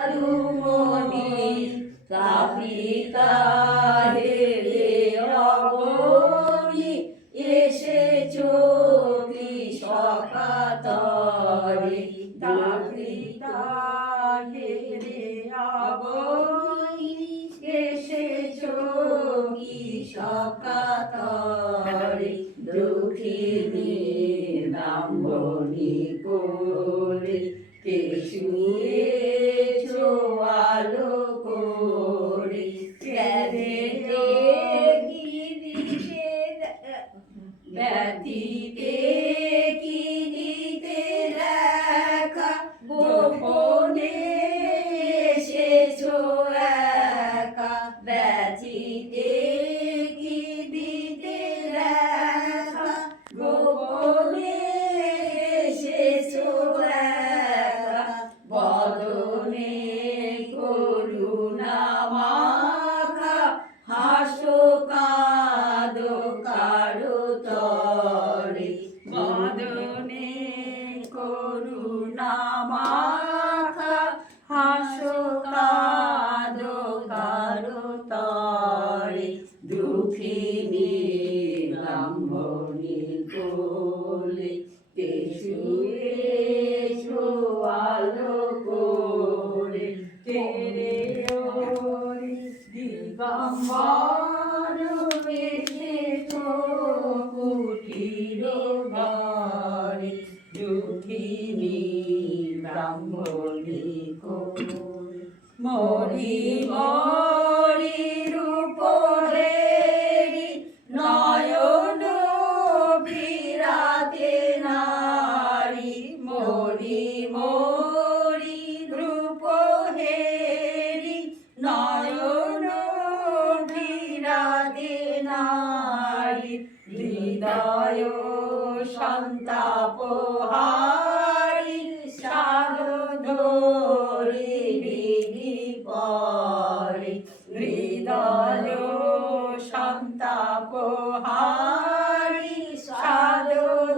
মনি কাপিতা হেরে অবনি এসেছো কি সখাতরে কাপিতা হেরে অবনি এসেছো কি সখাতরে দুঃখিনী ব্রাহ্মণী কোলে কে শুয়েছো আলো করে ব্যাধিতে কি দিতে ব্যাধিতে কি দিতে দেখা গোপনে এসেছো একা ব্যাধিতে কি দিতে দেখা গোপনে এসেছো একা বদনে করুণা মাখা হাসো কাঁদো কারো তরে বদনে করুণা মাখা হাসো কাঁদো কারো তরে দুঃখিনী ব্রাহ্মণী কোলে কে শুয়েছো আলো করে কে রে ওরে দিগম্বর এসেছো কুটির ঘরে দুঃখিনী ব্রাহ্মণী কোলে মরি মরি রূপ হেরি নয়ন বিরাতে নারী মরি মরি রূপ হেরি নয়ন বিরাতে নারী হৃদয় সন্তাপ হারি সারধরি বিধি পরে হৃদয় সন্তাপ হারি সারধরি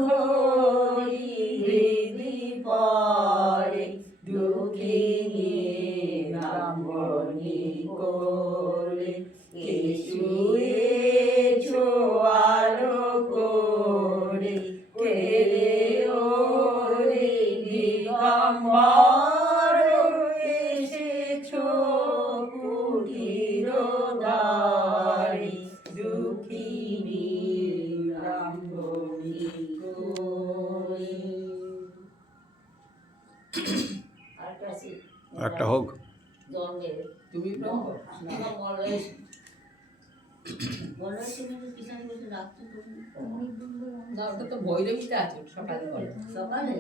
বিধি পরে দুঃখিনী ব্রাহ্মণী কোলে কে শুয়েছো আলো করে কে রে ওরে দিগম্বর এসেছো কুটির দ্বারে দুঃখিনী ব্রাহ্মণী কোলে একটা হোক তুমি ওটা তো ভৈরবীতে আছে সকালে বলো সকালে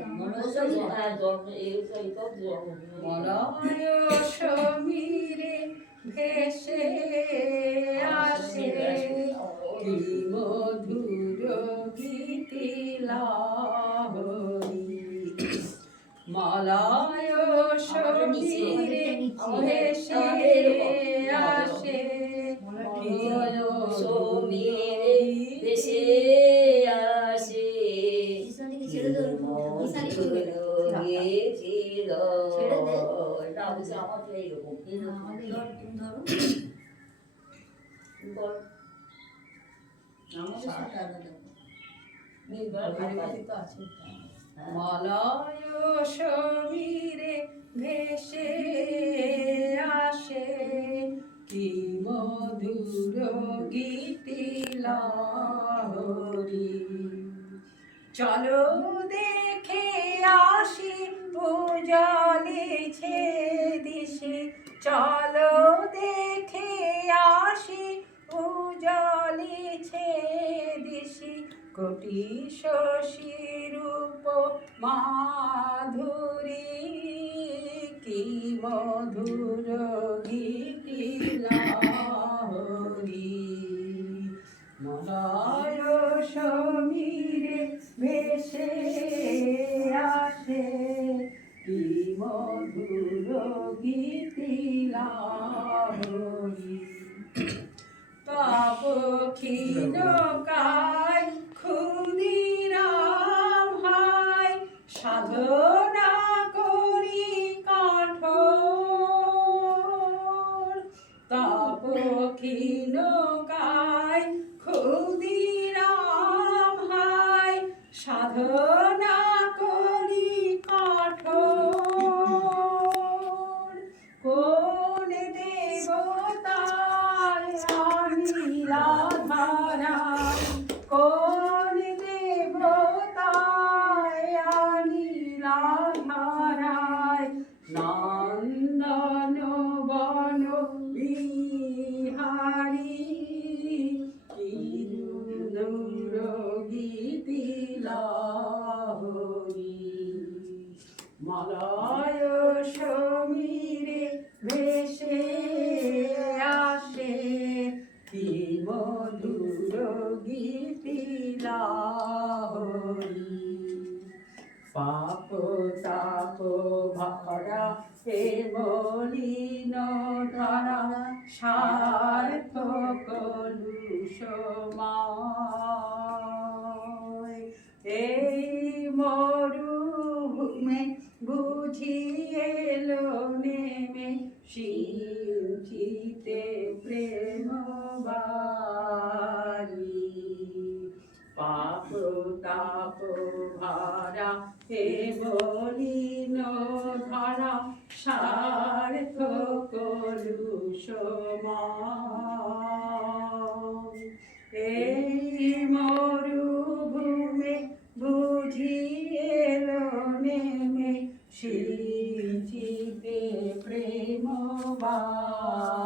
মলয় সমীরে ভেসে আসে কি মধুর গীতি লাহরি মলয় সমীরে ভেসে আসে কি সমীরে ভেসে আসে গিয়েছিল এটা অবশ্য আমার তো এইরকম মলয় সমীরে ভেসে আসে কি মধুর গীতি লাহরি চলো দেখে আসি উজালিছে দিশে চলো দেখে আসি উজালিছে দিশি কোটি শশী রূপ মাধুরী কি মধুর গীতি লাহরি মলয় সমীরে ভেসে আসে কি মধুর গীতি লাহরি তব ক্ষীণ কায় ক্ষুদিরাম হয় সাধনা করি কঠোর পাখি নৌকায় ক্ষুদিরাম হায় সাধনা করি কঠোর কোন দেবতায় আনিলা ধারায় কোন দেবতায় আনিলা ধারায় নন্দন বন বিহারী কিরুনুর গীতি লাহরি মলয় সমীরে ভেসে আসে কি মধুর গীতি লাহরি পাপ তাপ ভরা হে মলিন ধারা সার্থক লুসময় এই মরুভূমে বুঝিয়ে এলো নেমে সিঞ্চিতে প্রেম বারি পাপ তাপ ভারা হে মলিন ধারা সার্থক লুসময় এই মরুভূমে বুঝিয়ে এলো নেমে সিঞ্চিতে প্রেম বারি